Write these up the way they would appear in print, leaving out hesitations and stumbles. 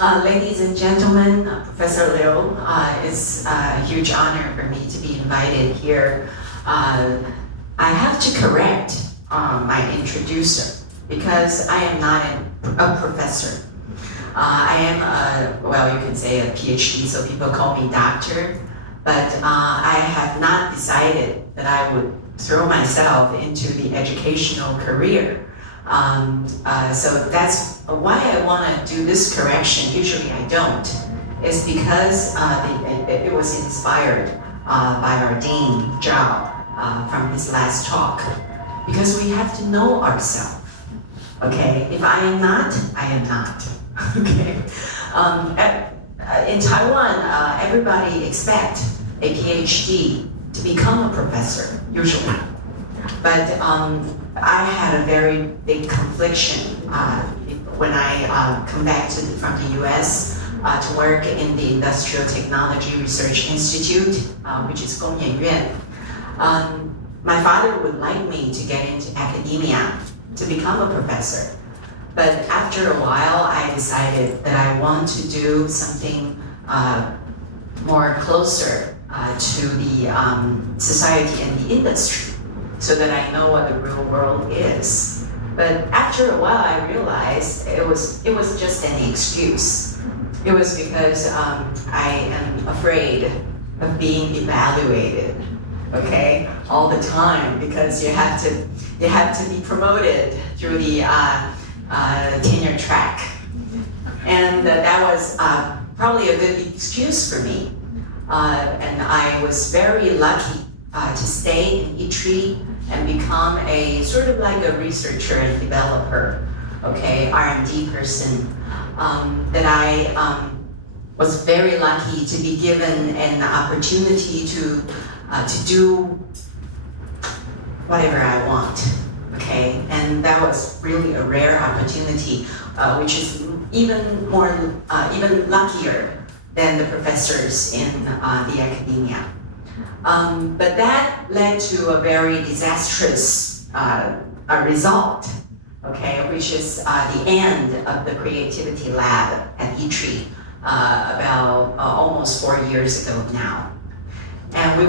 Ladies and gentlemen, Professor Liu, it's a huge honor for me to be invited here. I have to correct my introducer because I am not a professor. I am well, you can say a PhD, so people call me doctor, but I have not decided that I would throw myself into the educational career. So that's why I want to do this correction. Usually I don't. It's because it was inspired by our Dean Zhao from his last talk. Because we have to know ourselves. Okay, if I am not, I am not. Okay. In Taiwan, everybody expects a PhD to become a professor, usually. But I had a very big confliction when I come back from the US to work in the Industrial Technology Research Institute, which is 工研院. My father would like me to get into academia to become a professor. But after a while, I decided that I want to do something more closer to the society and the industry, so that I know what the real world is. But after a while, I realized it was just an excuse. It was because I am afraid of being evaluated, okay, all the time, because you have to be promoted through the tenure track, and that was probably a good excuse for me. And I was very lucky to stay in ITRI and become a sort of like a researcher and developer, okay, R&D person. That I was very lucky to be given an opportunity to do whatever I want, okay, and that was really a rare opportunity, which is even luckier than the professors in the academia. But that led to a very disastrous result, okay, which is the end of the creativity lab at ITRI about almost 4 years ago now. And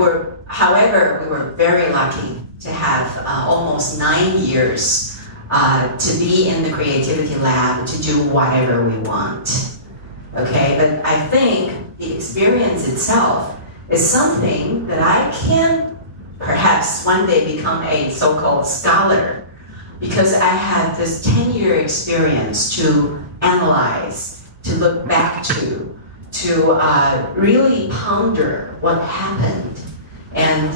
however, we were very lucky to have almost 9 years to be in the creativity lab to do whatever we want, okay? But I think the experience itself is something that I can perhaps one day become a so-called scholar, because I had this 10-year experience to analyze, to look back to really ponder what happened and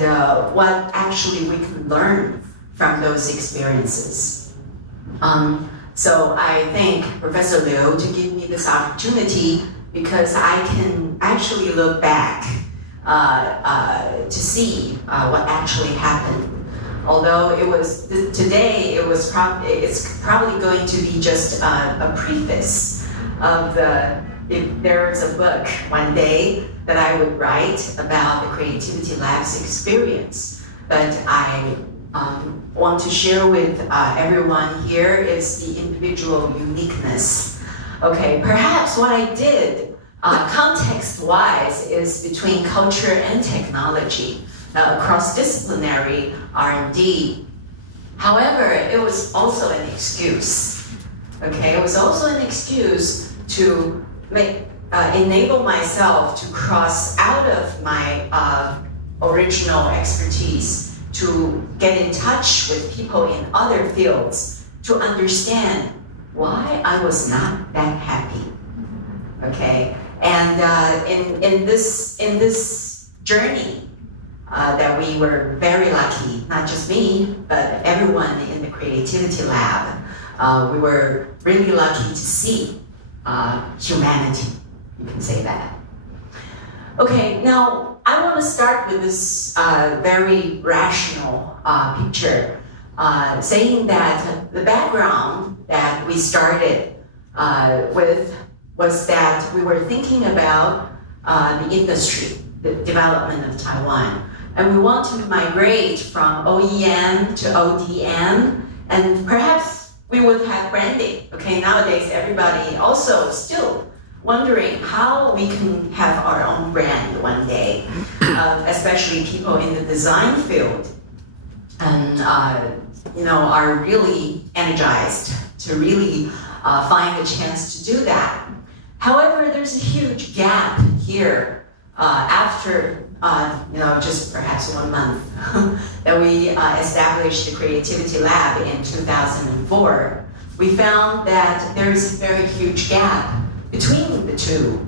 what actually we can learn from those experiences. So I thank Professor Liu to give me this opportunity, because I can actually look back to see what actually happened. Although today it's probably going to be just a preface of if there's a book one day that I would write about the Creativity Lab's experience. But I want to share with everyone here is the individual uniqueness. Okay, perhaps what I did context-wise is between culture and technology, cross-disciplinary R&D. However, it was also an excuse. Okay, it was also an excuse to enable myself to cross out of my original expertise, to get in touch with people in other fields, to understand why I was not that happy. Okay, and in this journey that we were very lucky, not just me, but everyone in the creativity lab, we were really lucky to see humanity, you can say that. Okay, now I want to start with this very rational picture, saying that the background that we started with was that we were thinking about the industry, the development of Taiwan. And we want to migrate from OEM to ODM, and perhaps we would have branding. Okay, nowadays everybody also still wondering how we can have our own brand one day, especially people in the design field, and are really energized to really find a chance to do that. However, there's a huge gap here after just perhaps 1 month that we established the Creativity Lab in 2004. We found that there is a very huge gap between the two.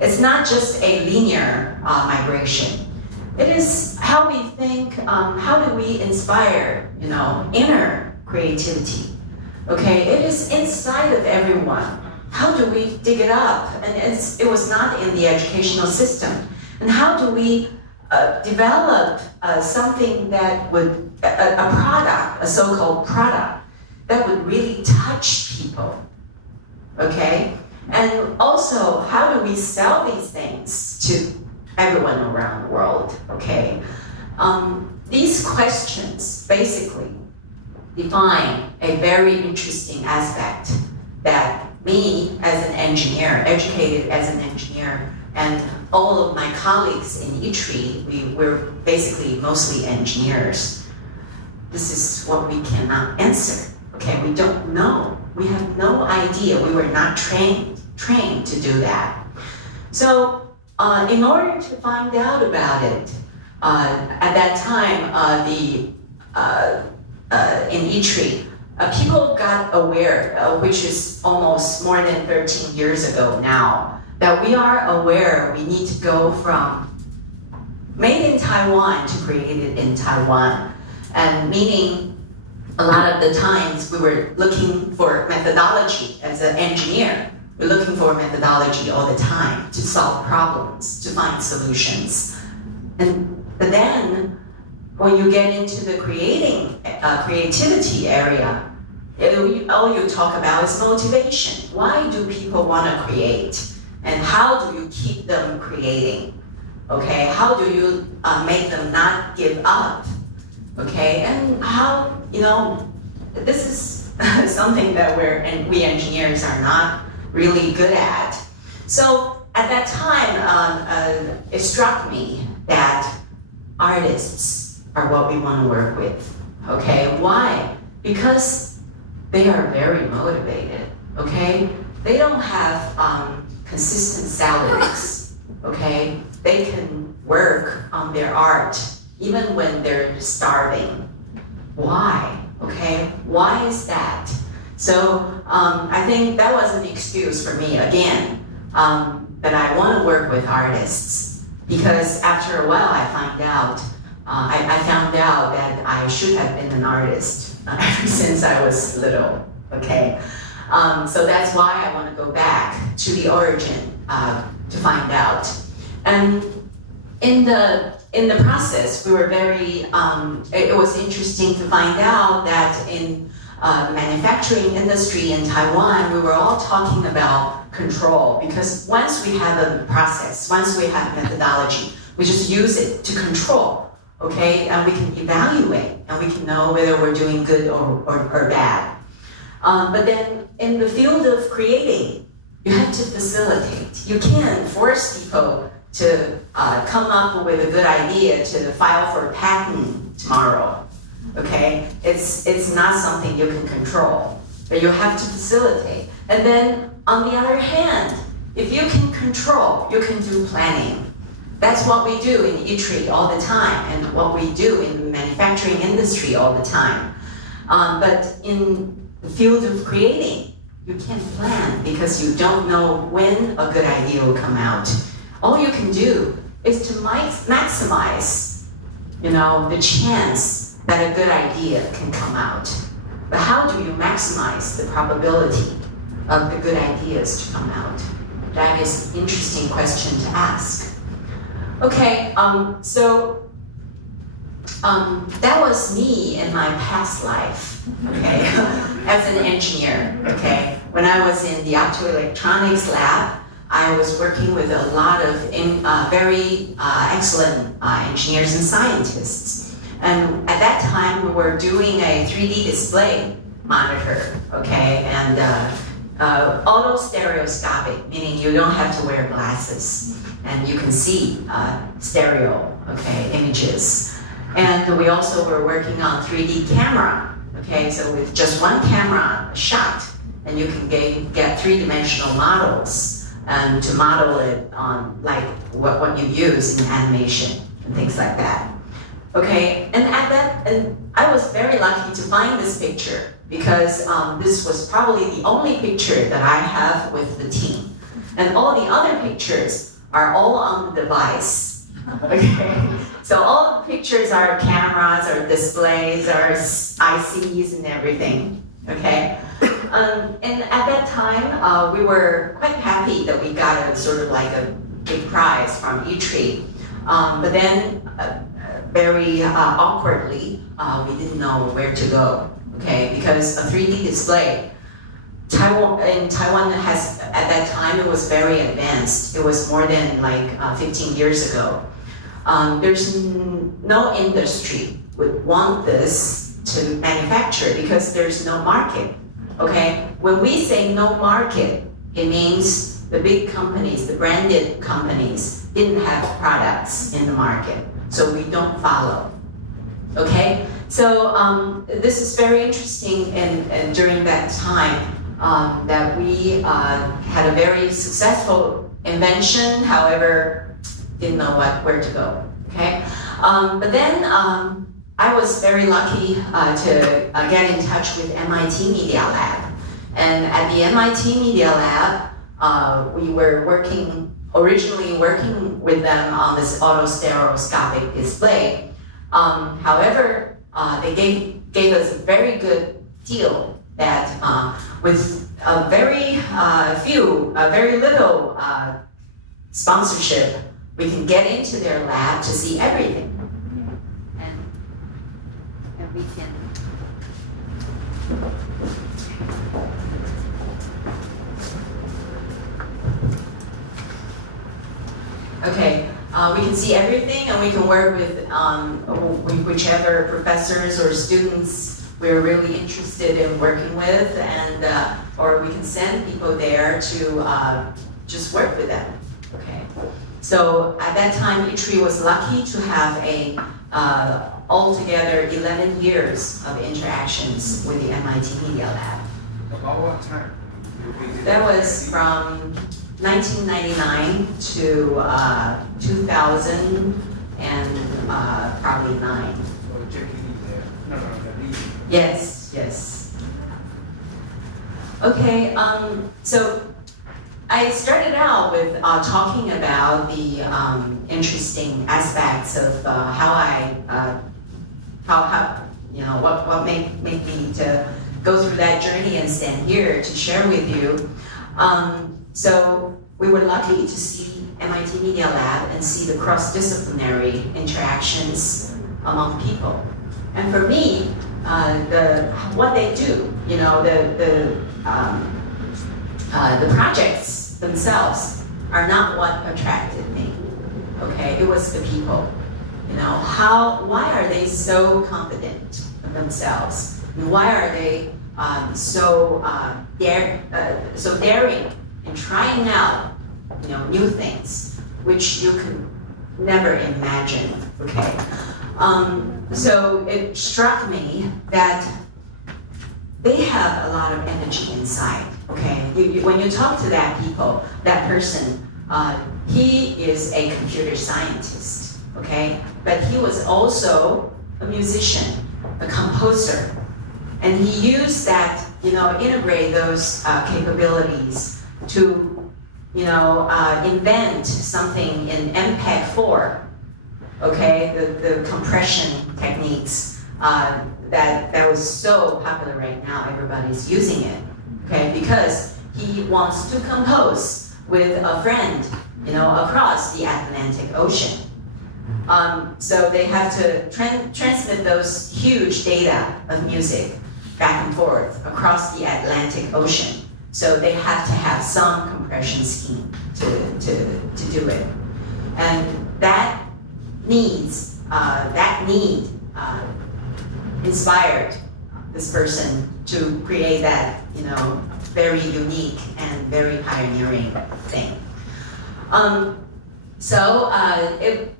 It's not just a linear migration. It is how we think, how do we inspire, inner creativity. Okay, it is inside of everyone. How do we dig it up? And it was not in the educational system. And how do we develop something that would, a product, a so-called product, that would really touch people, okay? And also, how do we sell these things to everyone around the world, okay? These questions basically define a very interesting aspect that me as an engineer, educated as an engineer, and all of my colleagues in ITRI, we're basically mostly engineers. This is what we cannot answer, okay? We don't know. We have no idea. We were not trained to do that. So in order to find out about it, at that time, in ITRI, people got aware, which is almost more than 13 years ago now, that we are aware we need to go from made in Taiwan to created in Taiwan. And meaning a lot of the times we were looking for methodology as an engineer. We're looking for methodology all the time to solve problems, to find solutions. But then when you get into the creativity area, all you talk about is motivation. Why do people want to create? And how do you keep them creating? Okay, how do you make them not give up? Okay, and how, this is something that we engineers are not really good at. So at that time, it struck me that artists are what we want to work with. Okay, why? Because they are very motivated. Okay, they don't have consistent salaries. Okay, they can work on their art even when they're starving. Why? Okay, why is that? So I think that was an excuse for me again, that I want to work with artists, because after a while I found out that I should have been an artist ever since I was little, okay? So that's why I want to go back to the origin to find out. And in the process, we were very, it was interesting to find out that in the manufacturing industry in Taiwan, we were all talking about control, because once we have a process, once we have methodology, we just use it to control, okay? And we can evaluate, and we can know whether we're doing good or bad. But then in the field of creating, you have to facilitate. You can't force people to come up with a good idea to file for a patent tomorrow, okay? It's not something you can control, but you have to facilitate. And then on the other hand, if you can control, you can do planning. That's what we do in ITRI all the time, and what we do in the manufacturing industry all the time. But in the field of creating, you can't plan because you don't know when a good idea will come out. All you can do is to maximize, the chance that a good idea can come out. But how do you maximize the probability of the good ideas to come out? That is an interesting question to ask. Okay, so that was me in my past life, okay, as an engineer, okay. When I was in the optoelectronics lab, I was working with a lot of very excellent engineers and scientists. And at that time, we were doing a 3D display monitor, okay? And auto stereoscopic, meaning you don't have to wear glasses and you can see stereo, okay, images. And we also were working on 3D camera, okay, so with just one camera shot, and you can get three-dimensional models to model it on like what you use in animation and things like that. Okay, and I was very lucky to find this picture because this was probably the only picture that I have with the team. And all the other pictures are all on the device. Okay, so all the pictures are cameras or displays or ICs and everything. Okay, and at that time we were quite happy that we got a sort of like a big prize from E3. But then very awkwardly, we didn't know where to go. Okay, because a 3D display, Taiwan has, at that time, it was very advanced. It was more than like 15 years ago. There's no industry would want this to manufacture because there's no market. Okay, when we say no market, it means the big companies, the branded companies, didn't have products in the market, so we don't follow. Okay, so this is very interesting, and during that time that we had a very successful invention, however, didn't know where to go. Okay, but then I was very lucky to get in touch with MIT Media Lab, and at the MIT Media Lab, we were originally working with them on this auto stereoscopic display. However, they gave us a very good deal that with a very little sponsorship, we can get into their lab to see everything. And we can. Okay, we can see everything, and we can work with whichever professors or students we're really interested in working with, and or we can send people there to just work with them. Okay, so at that time, E3 was lucky to have a altogether 11 years of interactions with the MIT Media Lab. About what time? That was from 1999 to 2000 and probably 9. So Jackie there. No, Yes, yes. Okay, so I started out with talking about the interesting aspects of how what made me to go through that journey and stand here to share with you. So we were lucky to see MIT Media Lab and see the cross-disciplinary interactions among people. And for me, what they do, the projects themselves are not what attracted me. Okay, it was the people. Why are they so confident of themselves? And why are they so daring in trying out, new things, which you can never imagine? Okay, so it struck me that they have a lot of energy inside. Okay, when you talk to that person, he is a computer scientist. Okay, but he was also a musician, a composer, and he used that, integrate those capabilities to, invent something in MPEG-4. Okay, the compression techniques that was so popular right now. Everybody's using it. Okay, because he wants to compose with a friend, across the Atlantic Ocean. So they have to transmit those huge data of music back and forth across the Atlantic Ocean. So they have to have some compression scheme to do it. And that need inspired this person to create that, very unique and very pioneering thing.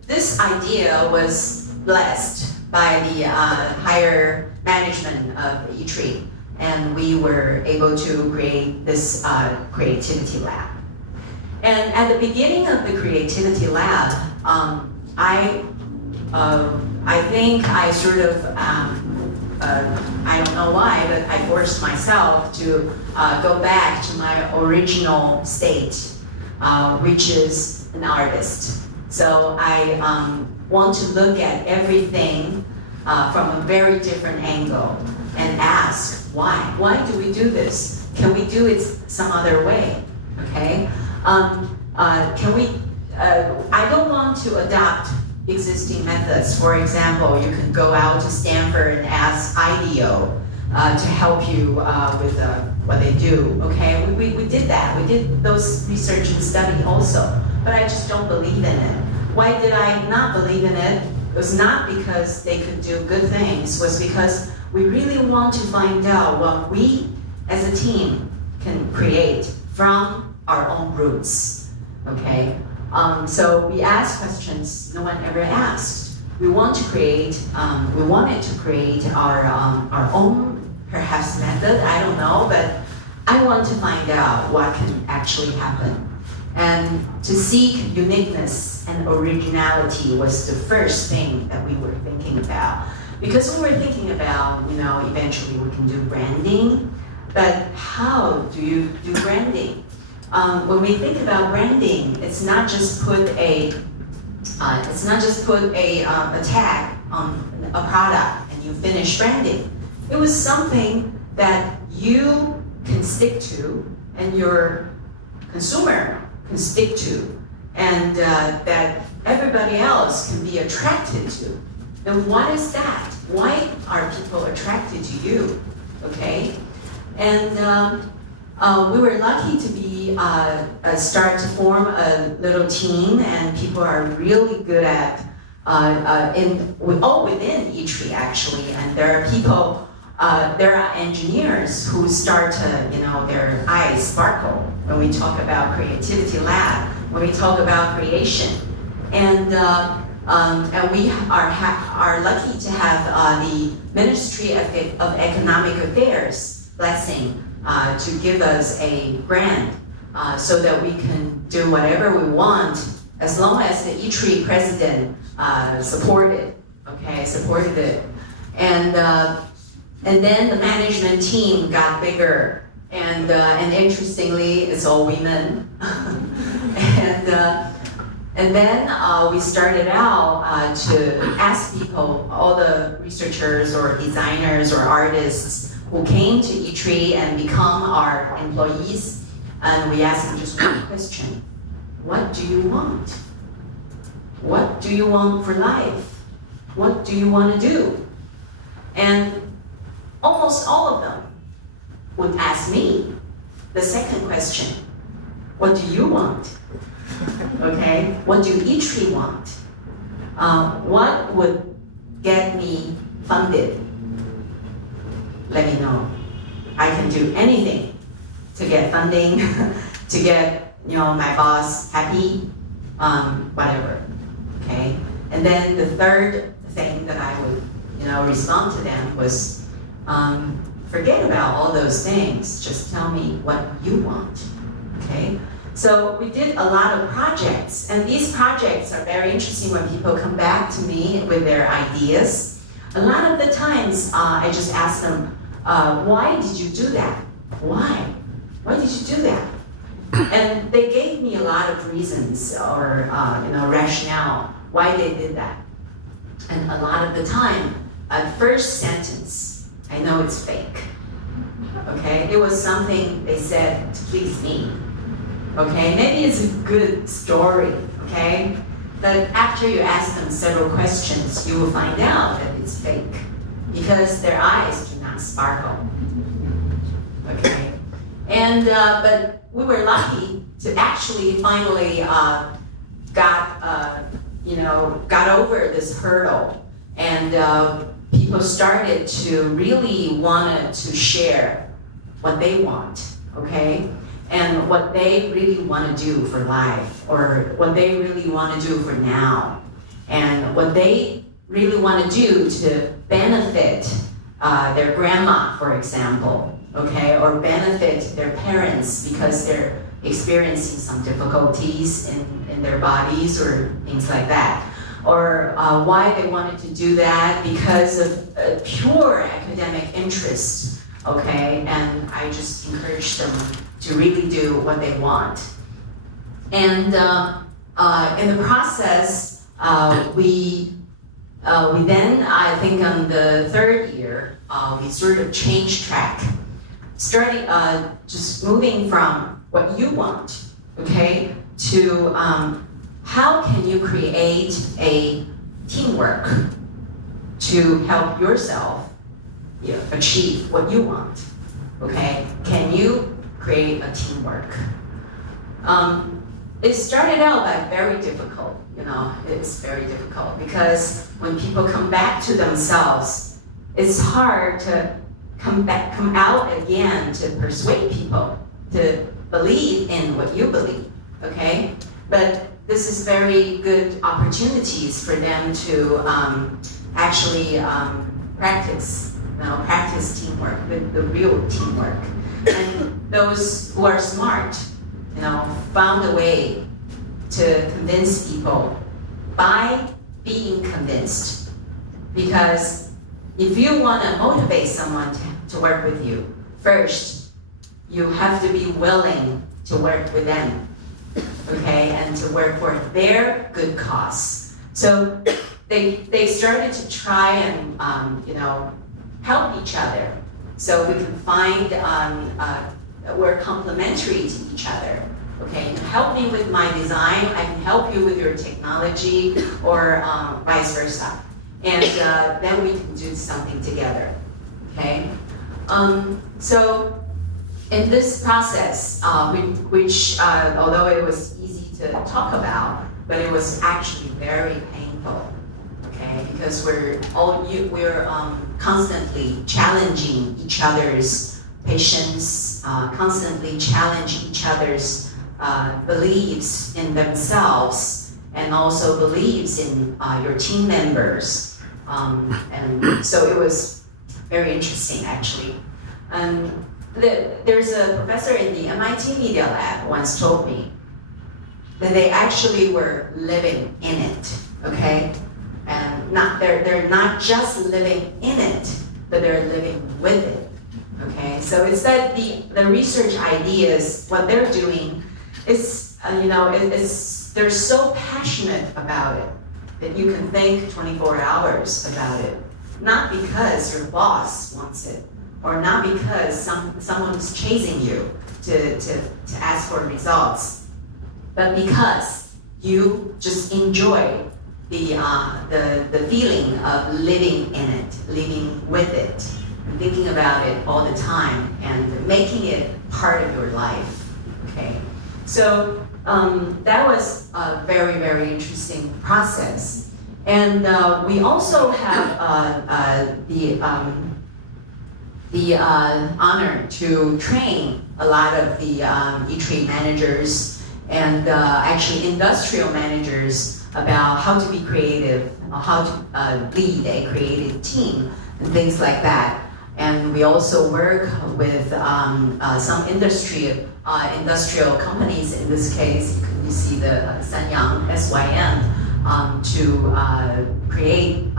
This idea was blessed by the higher management of eTree, and we were able to create this creativity lab. And at the beginning of the creativity lab, I think I sort of, I don't know why, but I forced myself to go back to my original state, which is an artist. So I want to look at everything from a very different angle and ask, why? Why do we do this? Can we do it some other way? Okay? I don't want to adopt existing methods. For example, you can go out to Stanford and ask IDEO to help you with what they do, okay? We did that. We did those research and study also, but I just don't believe in it. Why did I not believe in it? It was not because they could do good things. It was because we really want to find out what we as a team can create from our own roots, okay? So we asked questions no one ever asked. We wanted to create our own, perhaps, method, I don't know, but I want to find out what can actually happen. And to seek uniqueness and originality was the first thing that we were thinking about. Because we were thinking about, eventually we can do branding, but how do you do branding? When we think about branding, it's not just put a tag on a product and you finish branding. It was something that you can stick to and your consumer can stick to, and that everybody else can be attracted to. And what is that? Why are people attracted to you? Okay, and we were lucky to be start to form a little team, and people are really good at within eTree actually, and there are people. There are engineers who start to, their eyes sparkle when we talk about creativity lab, when we talk about creation, and we are lucky to have the Ministry of Economic Affairs blessing to give us a grant so that we can do whatever we want as long as the eTree president supported it, and then the management team got bigger, and interestingly, it's all women. and then we started out to ask people, all the researchers or designers or artists who came to eTree and become our employees, and we asked them just one question: what do you want? What do you want for life? What do you want to do? And almost all of them would ask me the second question: what do you want? Okay, what do eTree want? What would get me funded? Let me know. I can do anything to get funding, to get my boss happy, whatever. Okay, and then the third thing that I would respond to them was, forget about all those things. Just tell me what you want. Okay. So we did a lot of projects, and these projects are very interesting when people come back to me with their ideas. A lot of the times, I just ask them, why did you do that? Why? Why did you do that? And they gave me a lot of reasons or rationale why they did that. And a lot of the time, at first sentence, I know it's fake. Okay, it was something they said to please me. Okay, maybe it's a good story, okay? But after you ask them several questions, you will find out that it's fake because their eyes do not sparkle. Okay, and but we were lucky to actually finally got over this hurdle, and people started to really wanted to share what they want. okay? And what they really want to do for life, or what they really want to do for now, and what they really want to do to benefit their grandma, for example, okay, or benefit their parents because they're experiencing some difficulties in their bodies or things like that. Or why they wanted to do that because of pure academic interest, okay? And I just encourage them to really do what they want. And in the process, we then, I think on the third year, we sort of changed track, starting just moving from what you want, okay, to how can you create a teamwork to help yourself achieve what you want, okay? Can you create a teamwork? It started out like very difficult, it's very difficult because when people come back to themselves, it's hard to come out again to persuade people to believe in what you believe, okay? But this is very good opportunities for them to actually practice teamwork, the real teamwork. And those who are smart, found a way to convince people by being convinced. Because if you want to motivate someone to work with you, first, you have to be willing to work with them, okay, and to work for their good cause. So they started to try and help each other, so we can find we're complementary to each other. Okay, you help me with my design, I can help you with your technology, or vice versa, and then we can do something together. Okay, so in this process, which although it was easy to talk about, but it was actually very painful. Okay, because we're constantly challenging each other's patience, constantly challenge each other's beliefs in themselves, and also beliefs in your team members. And so it was very interesting, actually. There's a professor in the MIT Media Lab once told me that they actually were living in it, okay? And they're not just living in it, but they're living with it, okay? So it's that the research ideas, what they're doing is, they're so passionate about it that you can think 24 hours about it. Not because your boss wants it, or not because someone's chasing you to ask for results, but because you just enjoy the feeling of living in it, living with it, and thinking about it all the time, and making it part of your life, okay? So that was a very, very interesting process. And we also have the honor to train a lot of the e-trade managers and actually industrial managers about how to be creative, how to lead a creative team, and things like that. And we also work with some industrial companies. In this case, you see the Sanyang, SYM, to create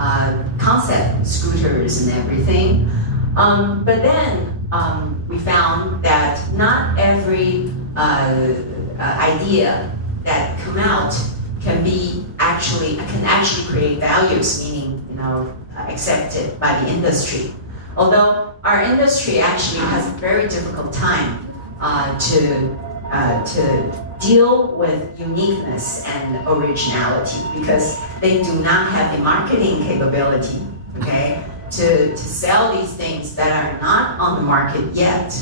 concept scooters and everything. But then we found that not every idea that come out can actually create values, meaning accepted by the industry. Although our industry actually has a very difficult time to deal with uniqueness and originality, because they do not have the marketing capability, okay, to sell these things that are not on the market yet.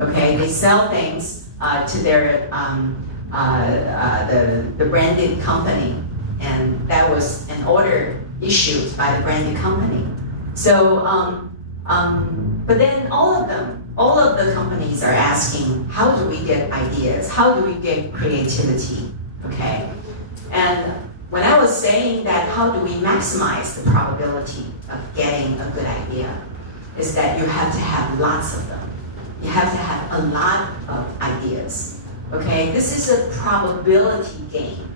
Okay, they sell things to their the branded company, and that was an order issued by the branded company. So But then all of the companies are asking, how do we get ideas? How do we get creativity? Okay? And when I was saying that, how do we maximize the probability of getting a good idea, is that you have to have lots of them. You have to have a lot of ideas. Okay? This is a probability game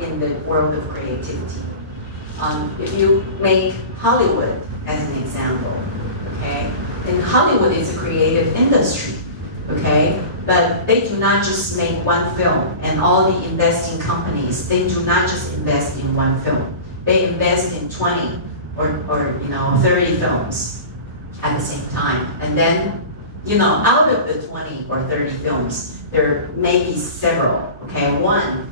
in the world of creativity. If you make Hollywood as an example, okay? In Hollywood, it's a creative industry, okay? But they do not just make one film, and all the investing companies, they do not just invest in one film. They invest in 20 or 30 films at the same time. And then, out of the 20 or 30 films, there may be several, okay?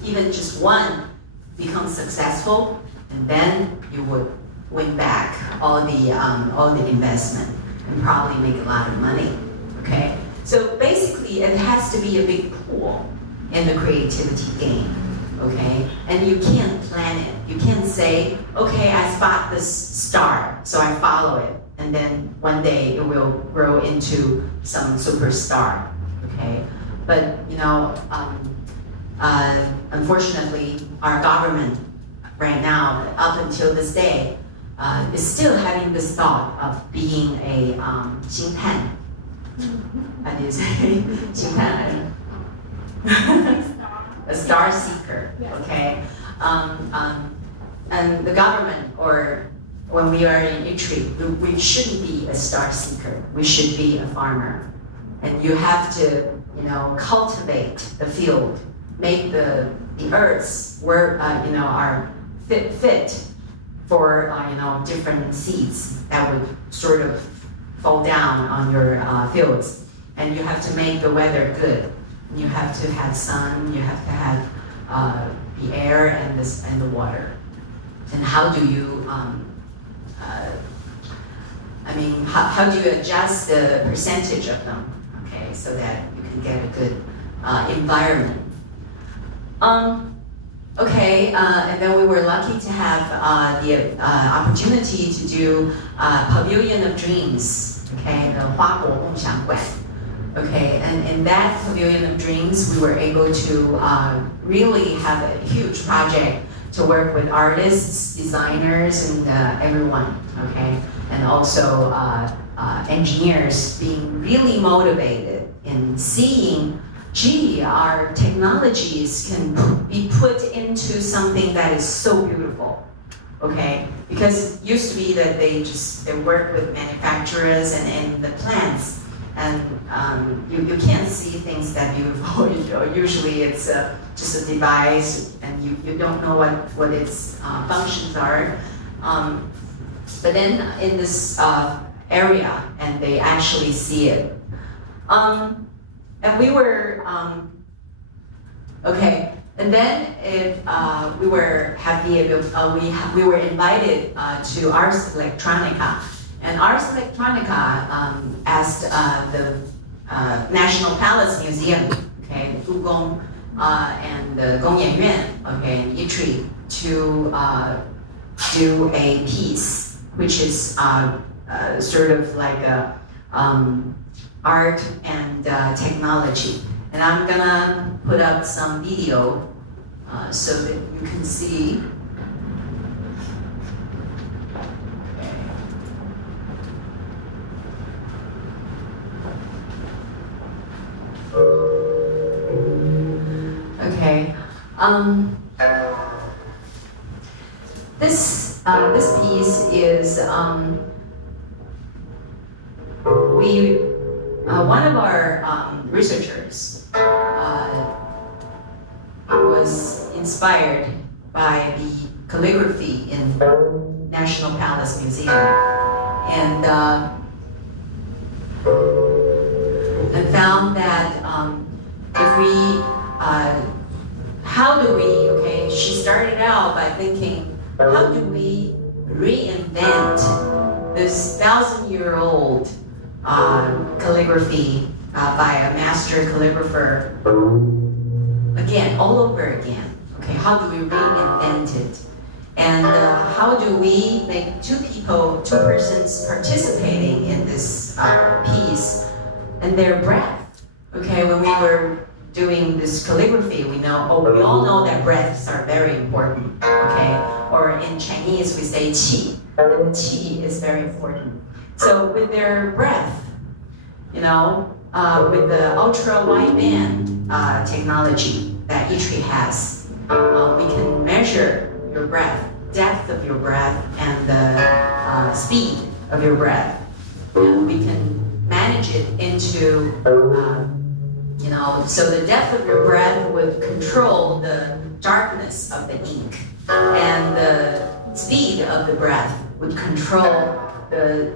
Even just one becomes successful, and then you would win back all the investment and probably make a lot of money, okay? So basically, it has to be a big pool in the creativity game, okay? And you can't plan it. You can't say, okay, I spot this star, so I follow it, and then one day it will grow into some superstar, okay? But, unfortunately, our government right now, up until this day, is still having this thought of being a 星探. How do you say 星探? A star seeker, okay? And the government, or when we are in Italy, we shouldn't be a star seeker. We should be a farmer. And you have to, cultivate the field, make the earths where, are fit for different seeds that would sort of fall down on your fields. And you have to make the weather good. You have to have sun, you have to have the air and the water. And how do you, how do you adjust the percentage of them, okay, so that you can get a good environment. And then we were lucky to have the opportunity to do Pavilion of Dreams, okay, the 花博梦想馆. Okay, and in that Pavilion of Dreams, we were able to really have a huge project to work with artists, designers, and everyone, okay? And also engineers being really motivated in seeing, gee, our technologies can be put into something that is so beautiful, okay? Because it used to be that they work with manufacturers and the plants, and you can't see things that beautiful. Usually it's just a device, and you don't know what its functions are. But then in this area, and they actually see it. And we were and then we were we were invited to Ars Electronica, and Ars Electronica asked the National Palace Museum, okay, 故宫 and the 公演院, okay, in Italy, to do a piece, which is sort of like a art and technology. And I'm gonna put up some video so that you can see. Okay. This piece is one of our researchers was inspired by the calligraphy in National Palace Museum, and found that if we she started out by thinking, how do we reinvent this 1,000-year-old calligraphy by a master calligrapher again, all over again? Okay, how do we reinvent it? And how do we make two persons participating in this piece and their breath? Okay, when we were doing this calligraphy, we all know that breaths are very important, okay? Or in Chinese, we say qi, and the qi is very important. So with their breath, with the ultra wideband technology that eTree has, we can measure your breath, depth of your breath, and the speed of your breath. And we can manage it into, so the depth of your breath would control the darkness of the ink, and the speed of the breath would control the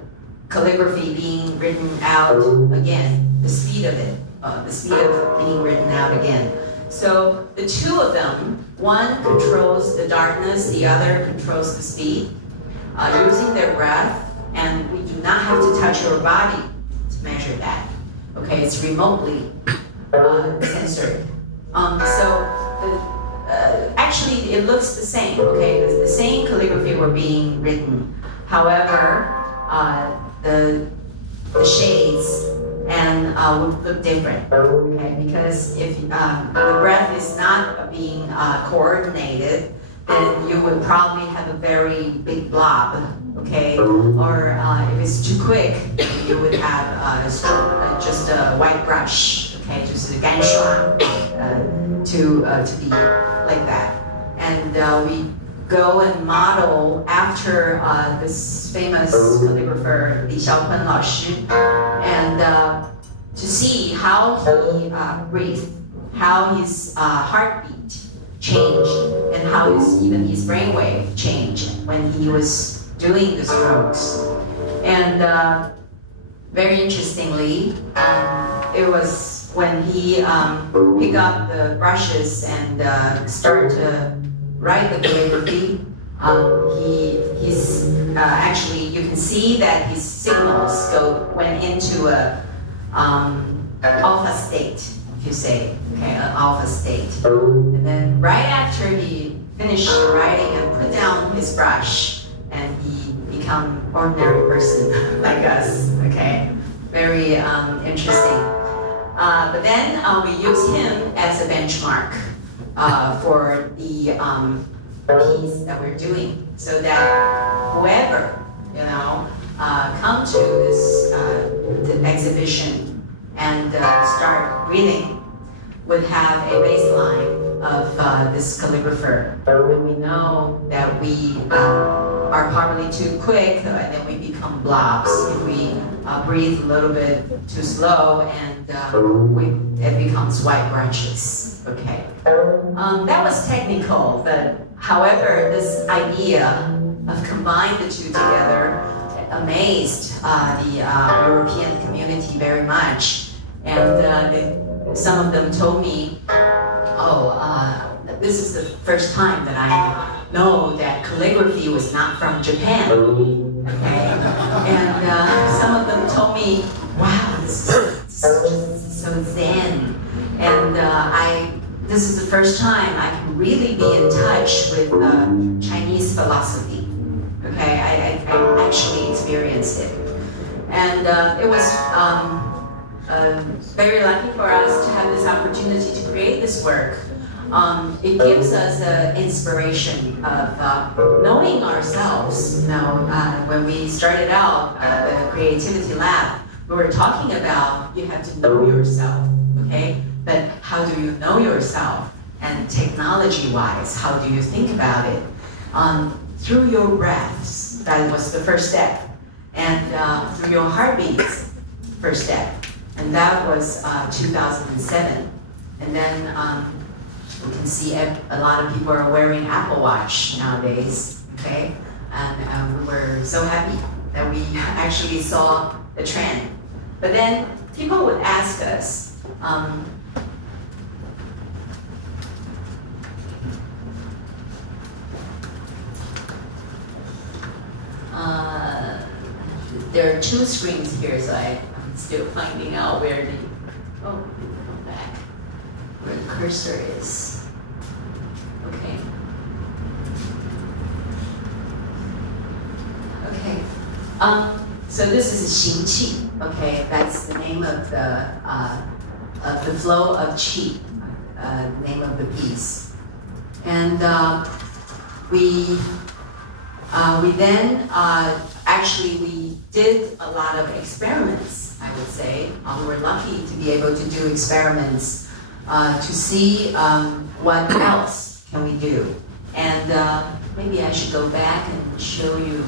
calligraphy being written out again, the speed of it, the speed of being written out again. So the two of them, one controls the darkness, the other controls the speed, using their breath, and we do not have to touch your body to measure that. Okay, it's remotely censored. Actually, it looks the same. Okay, the same calligraphy were being written. However, the shades and would look different. Okay, because if the breath is not being coordinated, then you would probably have a very big blob. Okay, or if it's too quick, you would have just a white brush. Okay, just a 干刷 to be like that. And we go and model after this famous calligrapher Li Xiaopun 老师, and to see how he breathed, how his heartbeat changed, and how even his brainwave changed when he was doing the strokes. And very interestingly, it was when he picked up the brushes and started to write the calligraphy, actually you can see that his signals went into a alpha state, if you say, okay, an alpha state. And then right after he finished writing and put down his brush, and he become ordinary person like us, okay? Very interesting. But then we use him as a benchmark for the piece that we're doing, so that whoever come to this the exhibition and start reading would have a baseline of this calligrapher. And we know that we are probably too quick, and then we become blobs. If we breathe a little bit too slow, and it becomes white branches. Okay. That was technical, but however, this idea of combining the two together amazed the European community very much. And some of them told me, this is the first time that I know that calligraphy was not from Japan. Okay? And some of them told me, wow, this is just so zen. And this is the first time I can really be in touch with Chinese philosophy. Okay, I actually experienced it. And it was very lucky for us to have this opportunity to create this work. It gives us an inspiration of knowing ourselves. When we started out the Creativity Lab, we were talking about you have to know yourself, okay? But how do you know yourself? And technology-wise, how do you think about it? Through your breaths, that was the first step. And through your heartbeats, first step. And that was 2007. And then we can see a lot of people are wearing Apple Watch nowadays, okay? And we were so happy that we actually saw the trend. But then people would ask us, there are two screens here, so I'm still finding out where the, go back, where the cursor is. Okay. So this is 行气, okay? That's the name of the flow of qi, name of the piece. And we then actually we did a lot of experiments, I would say. We were lucky to be able to do experiments to see what else can we do. And maybe I should go back and show you.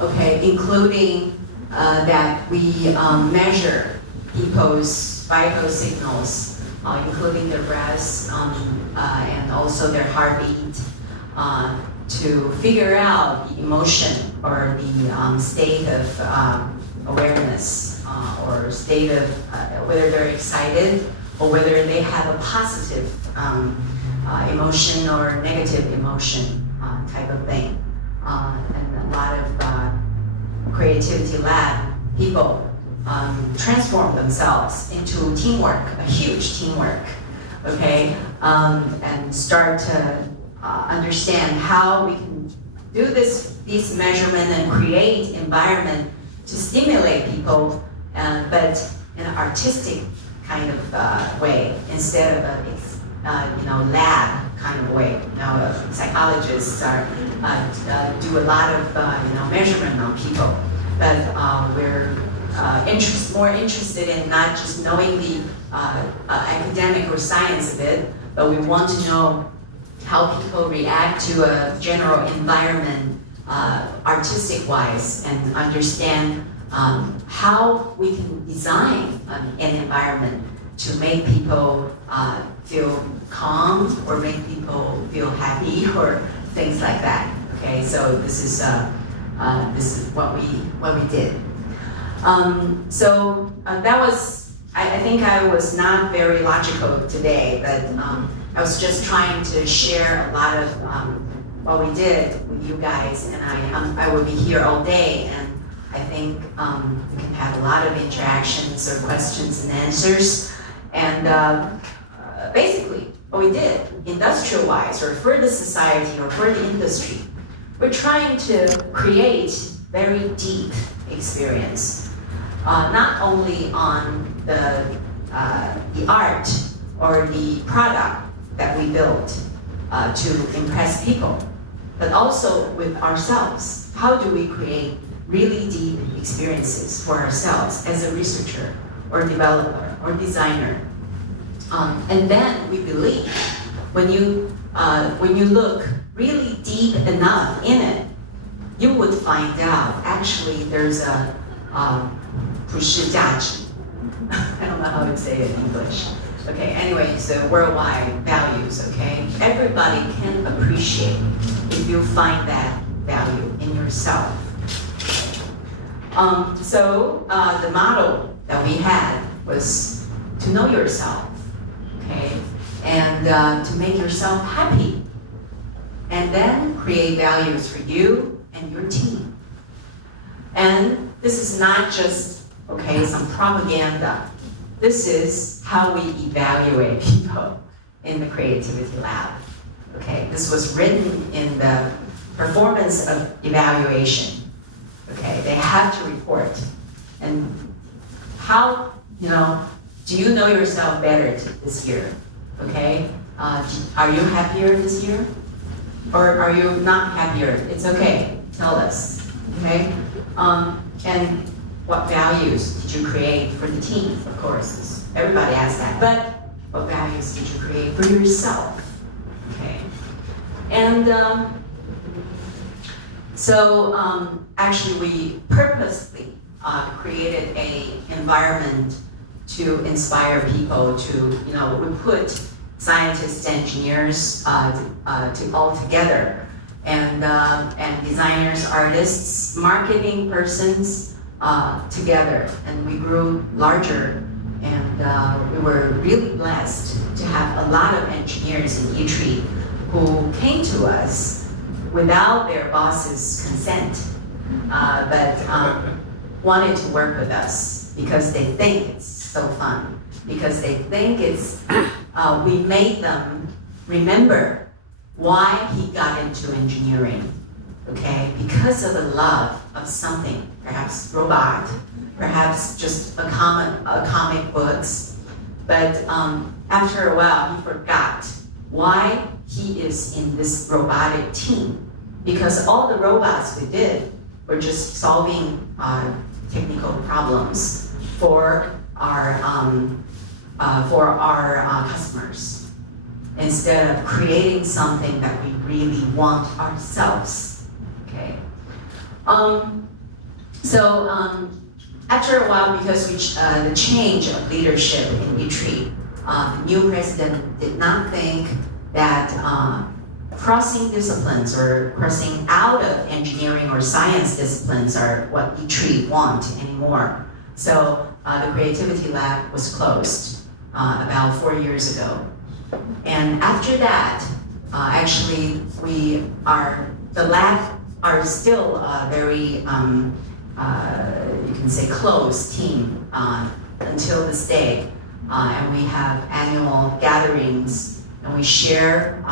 Okay, including that we measure people's vital signals, including their breaths and also their heartbeat, to figure out the emotion or the state of awareness or state of whether they're excited or whether they have a positive emotion or negative emotion type of thing. And a lot of creativity lab people transform themselves into teamwork, a huge teamwork, okay? And start to understand how we can do these measurement and create environment to stimulate people, but in an artistic kind of way instead of a lab kind of way. Psychologists do a lot of measurement on people, but we're more interested in not just knowing the academic or science of it, but we want to know how people react to a general environment, artistic-wise, and understand how we can design an environment to make people feel calm or make people feel happy or things like that. Okay, so this is what we did. So that was, I think I was not very logical today, but I was just trying to share a lot of what we did with you guys, and I will be here all day, and I think we can have a lot of interactions or questions and answers. And basically, what we did, industrial-wise, or for the society or for the industry, we're trying to create very deep experience, not only on the art or the product that we built to impress people, but also with ourselves. How do we create really deep experiences for ourselves as a researcher or developer or designer? And then we believe when you look really deep enough in it, you would find out actually there's a 普世价值. I don't know how to say it in English. Okay, anyway, so worldwide values, okay? Everybody can appreciate if you find that value in yourself. So the model that we had was to know yourself, okay? And to make yourself happy. And then create values for you and your team. And this is not just, okay, some propaganda. This is how we evaluate people in the creativity lab. Okay, this was written in the performance of evaluation. Okay, they have to report. And how, do you know yourself better this year? Okay, are you happier this year? Or are you not happier? It's okay, tell us, okay? And what values did you create for the team, of course? Everybody asks that, but what values did you create for yourself, okay? And actually we purposely created an environment to inspire people to, we put scientists, engineers all together, and designers, artists, marketing persons together, and we grew larger, and we were really blessed to have a lot of engineers in E-Tree who came to us without their boss's consent, but wanted to work with us because they think it's so fun, because they think it's, we made them remember why he got into engineering, okay, because of the love of something, perhaps robot, perhaps just a comic books, but after a while he forgot why he is in this robotic team, because all the robots we did were just solving technical problems for our customers, instead of creating something that we really want ourselves. Okay. After a while, because the change of leadership in Yutri, the new president did not think that crossing disciplines or crossing out of engineering or science disciplines are what Yutri want anymore. So the creativity lab was closed about 4 years ago. And after that, actually, the lab are still a very, you can say, close team until this day. And we have annual gatherings, and we share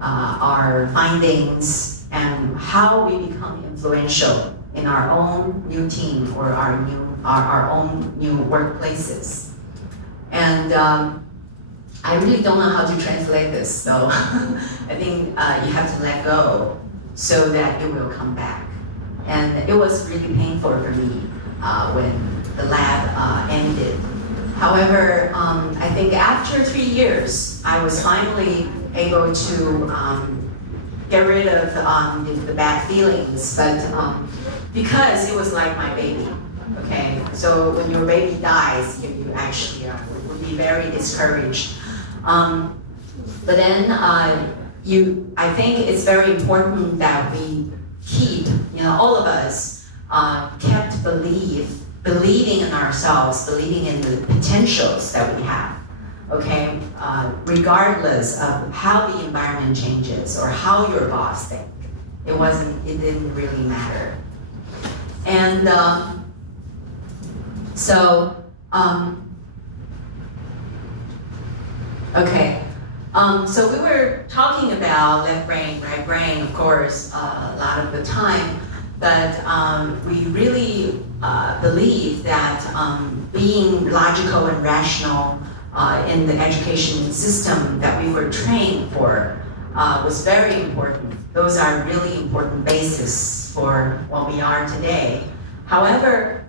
our findings and how we become influential in our own new team or our own new workplaces. And I really don't know how to translate this, so I think you have to let go so that it will come back. And it was really painful for me when the lab ended. However, I think after 3 years, I was finally able to get rid of the bad feelings, but because it was like my baby, okay? So when your baby dies, you actually would be very discouraged. But then I think it's very important that we keep, all of us kept believing in ourselves, believing in the potentials that we have, okay? Regardless of how the environment changes or how your boss think, it didn't really matter. And okay. So we were talking about left brain, right brain, of course, a lot of the time, but we really believe that being logical and rational in the education system that we were trained for was very important. Those are really important basis for what we are today. However,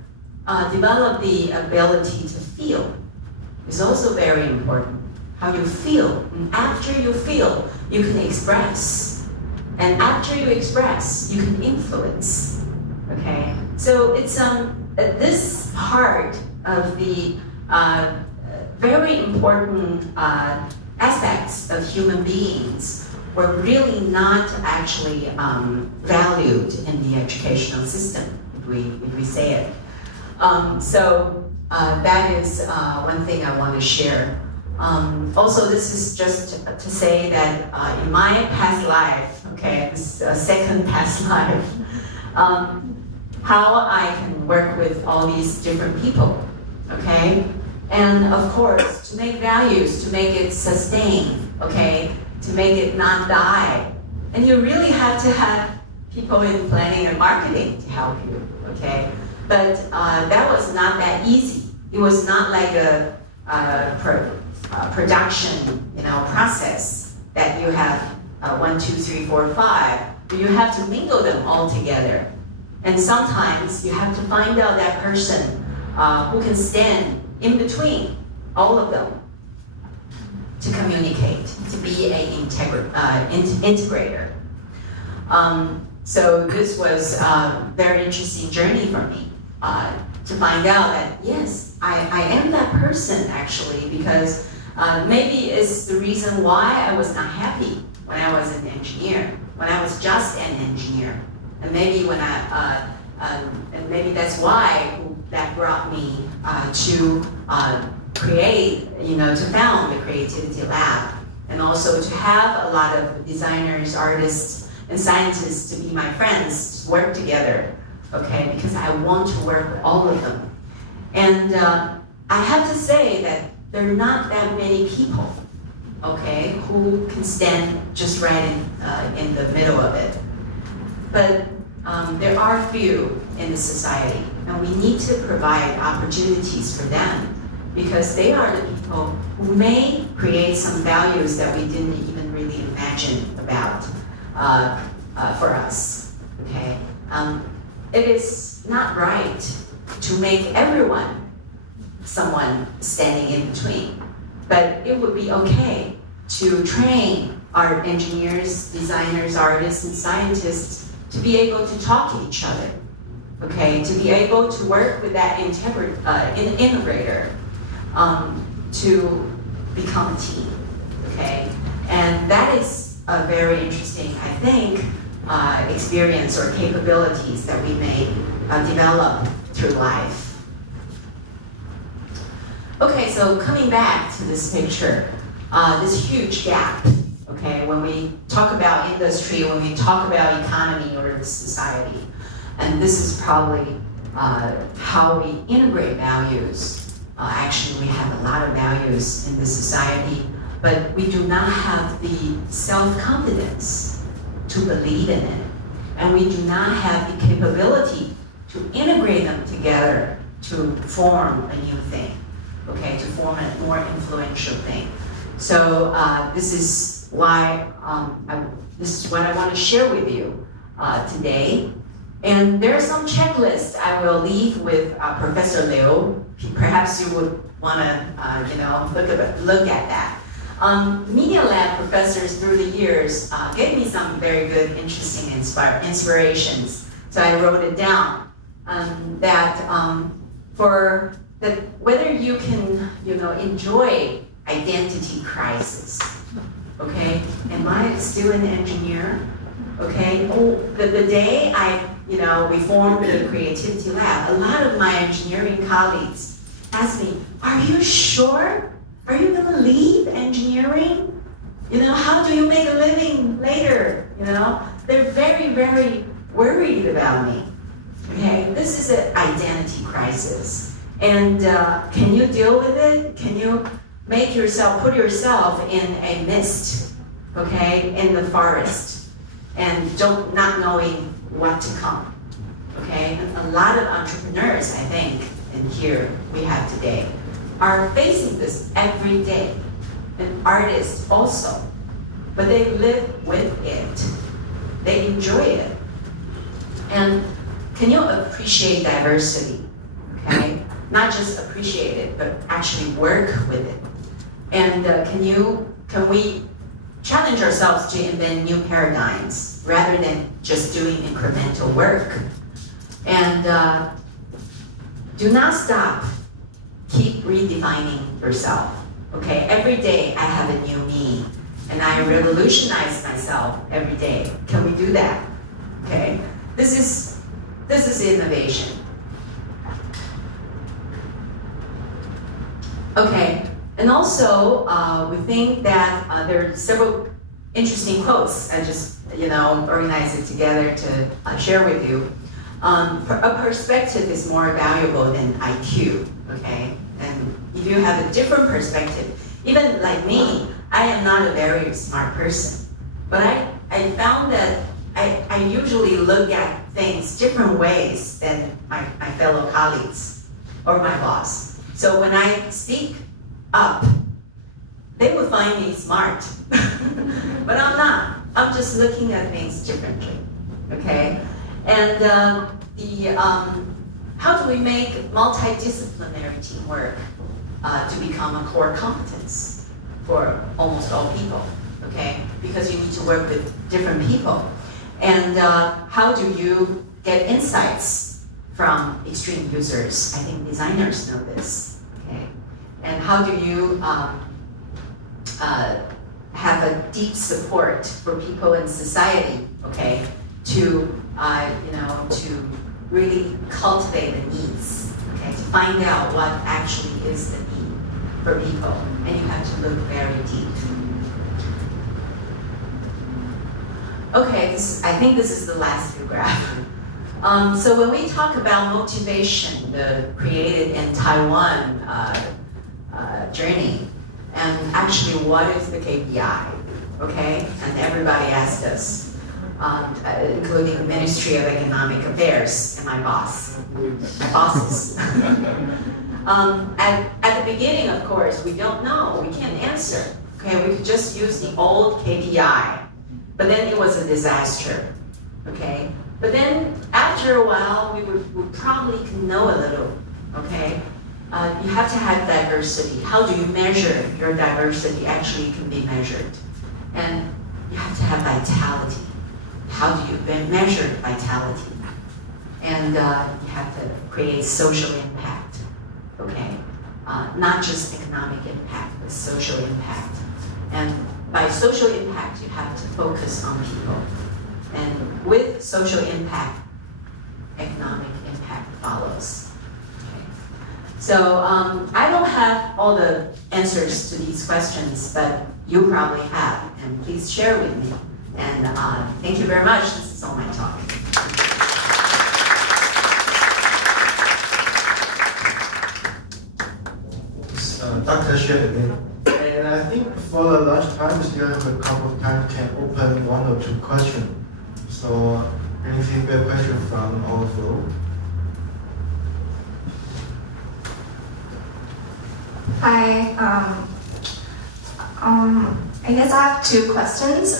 develop the ability to feel is also very important. How you feel, and after you feel, you can express. And after you express, you can influence, okay? So it's this part of the very important aspects of human beings were really not actually valued in the educational system, if we say it. So that is one thing I want to share. Also, this is just to say that in my past life, okay, this second past life, how I can work with all these different people, okay? And of course, to make values, to make it sustain, okay? To make it not die. And you really have to have people in planning and marketing to help you, okay? But that was not that easy. It was not like a production, process that you have 1, 2, 3, 4, 5. But you have to mingle them all together. And sometimes you have to find out that person who can stand in between all of them to communicate, to be an integrator. So this was a very interesting journey for me to find out that yes, I am that person actually, because maybe it's the reason why I was not happy when I was an engineer, when I was just an engineer, and maybe when and maybe that's why that brought me to create, to found the Creativity Lab, and also to have a lot of designers, artists, and scientists to be my friends, to work together, okay? Because I want to work with all of them. And I have to say that there are not that many people, okay, who can stand just right in the middle of it. but there are few in the society, and we need to provide opportunities for them because they are the people who may create some values that we didn't even really imagine about for us, okay? It is not right to make everyone someone standing in between, but it would be okay to train our engineers, designers, artists, and scientists to be able to talk to each other, okay? To be able to work with that integrator to become a team, okay? And that is a very interesting, I think, experience or capabilities that we may develop through life. Okay, so coming back to this picture, this huge gap, okay, when we talk about industry, when we talk about economy or the society, and this is probably how we integrate values. Actually, we have a lot of values in this society, but we do not have the self-confidence to believe in it. And we do not have the capability to integrate them together to form a new thing, okay, to form a more influential thing. So this is why, this is what I want to share with you today. And there are some checklists I will leave with Professor Liu. Perhaps you would want to look at that. Media Lab professors through the years gave me some very good, interesting inspirations. So I wrote it down for whether you can enjoy identity crisis. Okay, am I still an engineer? Okay, the day we formed the Creativity Lab, a lot of my engineering colleagues asked me, are you sure? Are you gonna leave engineering? How do you make a living later? They're very, very worried about me. Okay, this is an identity crisis. And can you deal with it? Can you put yourself in a mist, okay, in the forest, and not knowing what to come, okay? And a lot of entrepreneurs, I think, and here we have today, are facing this every day, and artists also, but they live with it. They enjoy it. And can you appreciate diversity, okay? Not just appreciate it, but actually work with it. And can we challenge ourselves to invent new paradigms rather than just doing incremental work? And do not stop. Keep redefining yourself. Okay, every day I have a new me, and I revolutionize myself every day. Can we do that? Okay, this is innovation. Okay, and also we think that there are several interesting quotes. I just organized it together to share with you. A perspective is more valuable than IQ. Okay, and if you have a different perspective, even like me, I am not a very smart person, but I found that I usually look at things different ways than my fellow colleagues or my boss. So when I speak up, they will find me smart, but I'm not. I'm just looking at things differently, okay? And how do we make multidisciplinary teamwork to become a core competence for almost all people, okay? Because you need to work with different people. And how do you get insights from extreme users? I think designers know this, okay? And how do you have a deep support for people in society, okay? To to really cultivate the needs, okay? To find out what actually is the need for people, and you have to look very deep. Okay, I think this is the last few graph. So when we talk about motivation, the created in Taiwan journey, and actually what is the KPI, okay? And everybody asked us. including the Ministry of Economic Affairs and my bosses. At the beginning, of course, we don't know, we can't answer. Okay, we could just use the old KPI, but then it was a disaster. Okay, but then after a while, we probably can know a little. Okay, you have to have diversity. How do you measure your diversity? Actually, can be measured, and you have to have vitality. How do you measure vitality? And you have to create social impact. Okay, not just economic impact, but social impact. And by social impact, you have to focus on people. And with social impact, economic impact follows. Okay. So I don't have all the answers to these questions, but you probably have, and please share with me. And thank you very much. This is all my talk. Dr. Xue again. And I think for the lunchtime, we still have a couple of time can open one or two questions. So any feedback question from all of you? Hi. I guess I have two questions.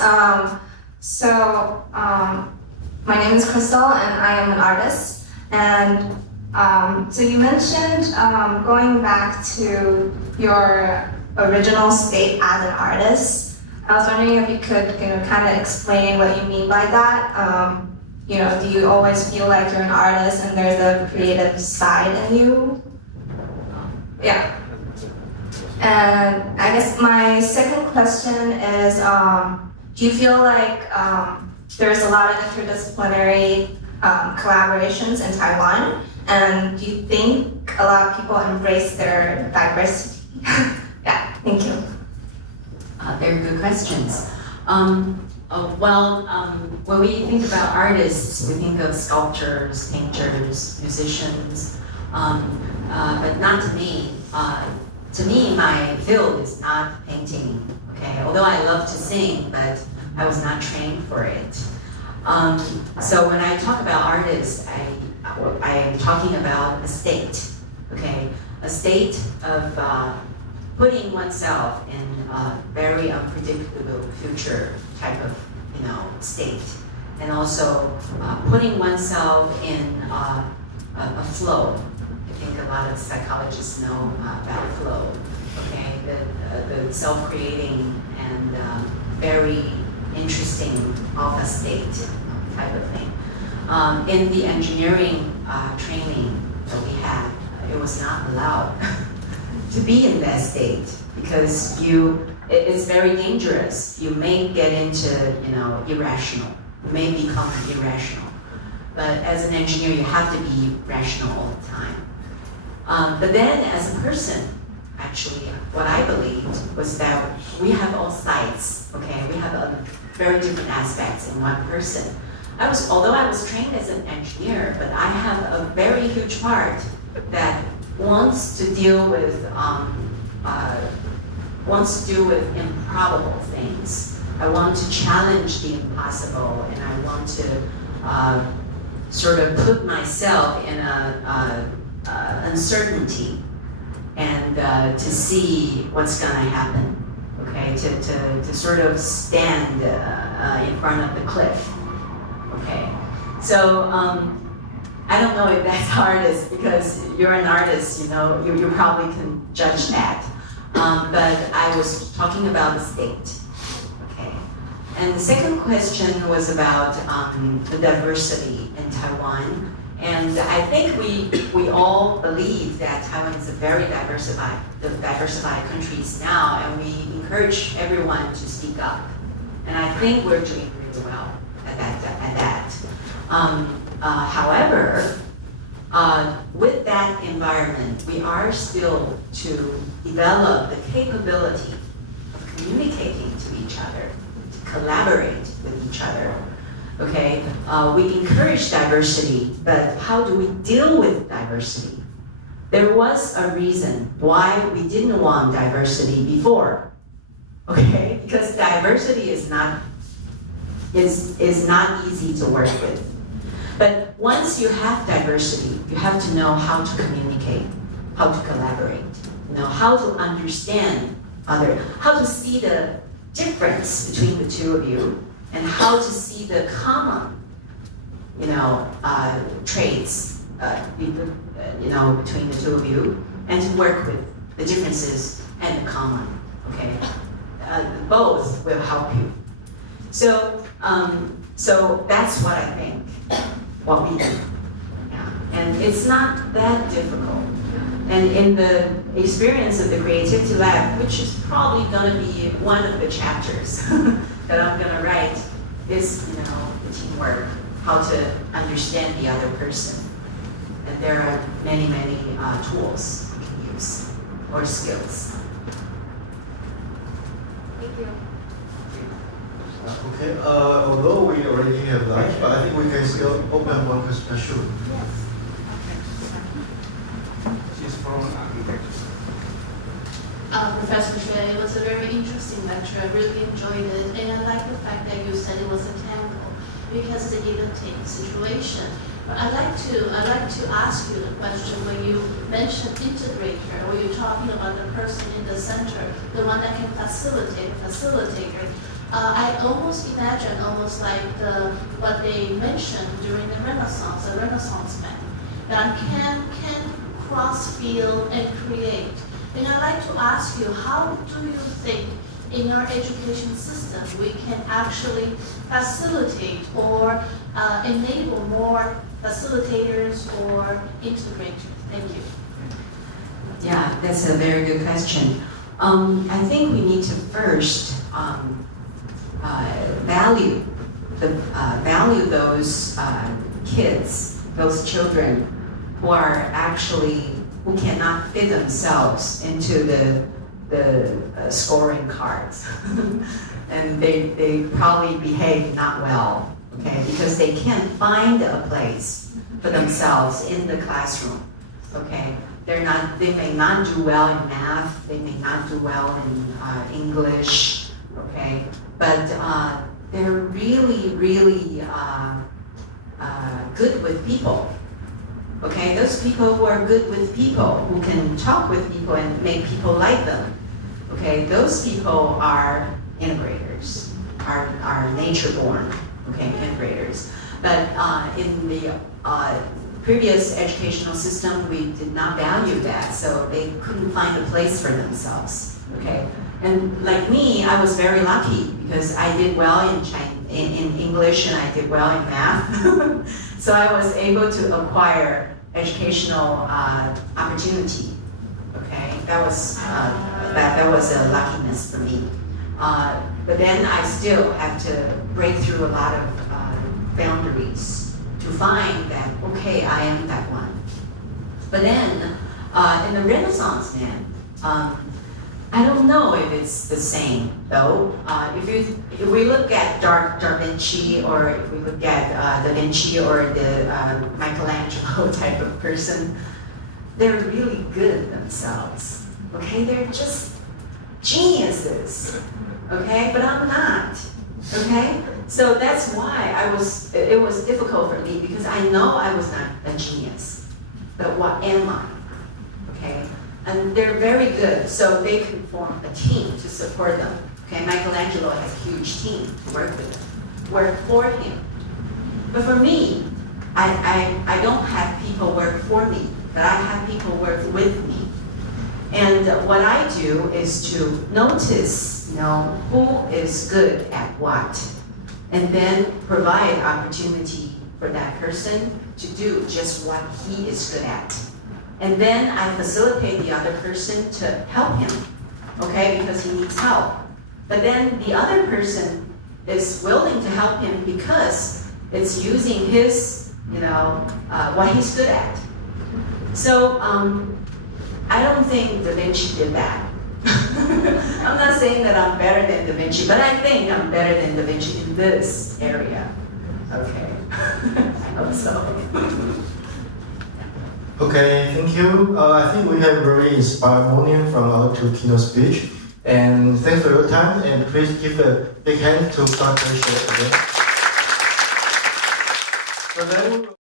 My name is Crystal, and I am an artist. And so you mentioned going back to your original state as an artist. I was wondering if you could, kind of explain what you mean by that. Do you always feel like you're an artist and there's a creative side in you? Yeah. And I guess my second question is, do you feel like there's a lot of interdisciplinary collaborations in Taiwan? And do you think a lot of people embrace their diversity? Yeah, thank you. They're good questions. When we think about artists, we think of sculptors, painters, musicians, but not to me. To me, my field is not painting, okay? Although I love to sing, but I was not trained for it. So when I talk about artists, I am talking about a state, okay? A state of putting oneself in a very unpredictable future type of, state. And also putting oneself in a flow. I think a lot of psychologists know about flow, okay? The self-creating and very interesting alpha state type of thing. In the engineering training that we had, it was not allowed to be in that state because it's very dangerous. You may get into, irrational. You may become irrational. But as an engineer, you have to be rational all the time. But then as a person, actually, what I believed was that we have all sides, okay? We have very different aspects in one person. Although I was trained as an engineer, but I have a very huge part that wants to deal with improbable things. I want to challenge the impossible, and I want to sort of put myself in a uncertainty and to see what's going to happen. Okay, to sort of stand in front of the cliff. Okay, so I don't know if that's artist because you're an artist, you probably can judge that. But I was talking about the state. Okay, and the second question was about the diversity in Taiwan. And I think we all believe that Taiwan is a very diversified countries now, and we encourage everyone to speak up. And I think we're doing really well at that. However, with that environment, we are still to develop the capability of communicating to each other, to collaborate with each other. Okay, we encourage diversity, but how do we deal with diversity? There was a reason why we didn't want diversity before. Okay, because diversity is not is not easy to work with. But once you have diversity, you have to know how to communicate, how to collaborate, how to understand how to see the difference between the two of you, and how to see the common, traits, between the two of you, and to work with the differences and the common. Okay, both will help you. So that's what I think. What we do, and it's not that difficult. And in the experience of the Creativity Lab, which is probably going to be one of the chapters that I'm going to write, is the teamwork, how to understand the other person. And there are many tools you can use or skills. Thank you. Okay, although we already have lunch, but I think we can still open one question. Sure. Yes. She's from architecture. Professor Xue, it was a very interesting lecture. I really enjoyed it, and I like the fact that you said it was a tango because it's a give and take situation. But I'd like to ask you the question when you mentioned integrator, or you're talking about the person in the center, the one that can facilitate, a facilitator. I almost imagine like what they mentioned during the Renaissance man, that can cross field and create. And I'd like to ask you, how do you think in our education system we can actually facilitate or enable more facilitators or integrators? Thank you. Yeah, that's a very good question. I think we need to first value those kids, those children who cannot fit themselves into the scoring cards, and they probably behave not well, okay, because they can't find a place for themselves in the classroom, okay. They may not do well in math, they may not do well in English, okay, but they're really good with people. Okay, those people who are good with people, who can talk with people and make people like them. Okay, those people are integrators, are nature-born, okay, integrators. But in the previous educational system, we did not value that, so they couldn't find a place for themselves. Okay, and like me, I was very lucky because I did well in English and I did well in math. So I was able to acquire educational opportunity. Okay, that was a luckiness for me. But then I still have to break through a lot of boundaries to find that, okay, I am that one. But then in the Renaissance man, I don't know if it's the same though. If we look at Da Vinci, or if we look at Da Vinci or the Michelangelo type of person, they're really good themselves. Okay, they're just geniuses. Okay, but I'm not. Okay, so that's why it was difficult for me, because I know I was not a genius. But what am I? Okay. And they're very good, so they can form a team to support them. Okay, Michelangelo has a huge team to work with him, work for him. But for me, I don't have people work for me, but I have people work with me. And what I do is to notice, who is good at what, and then provide opportunity for that person to do just what he is good at. And then I facilitate the other person to help him, okay, because he needs help. But then the other person is willing to help him because it's using his, what he's good at. So I don't think Da Vinci did that. I'm not saying that I'm better than Da Vinci, but I think I'm better than Da Vinci in this area. Okay, I hope so. Okay, thank you. I think we have very inspired morning from our two keynote speech. And thanks for your time, and please give a big hand to Dr. Xue again. So then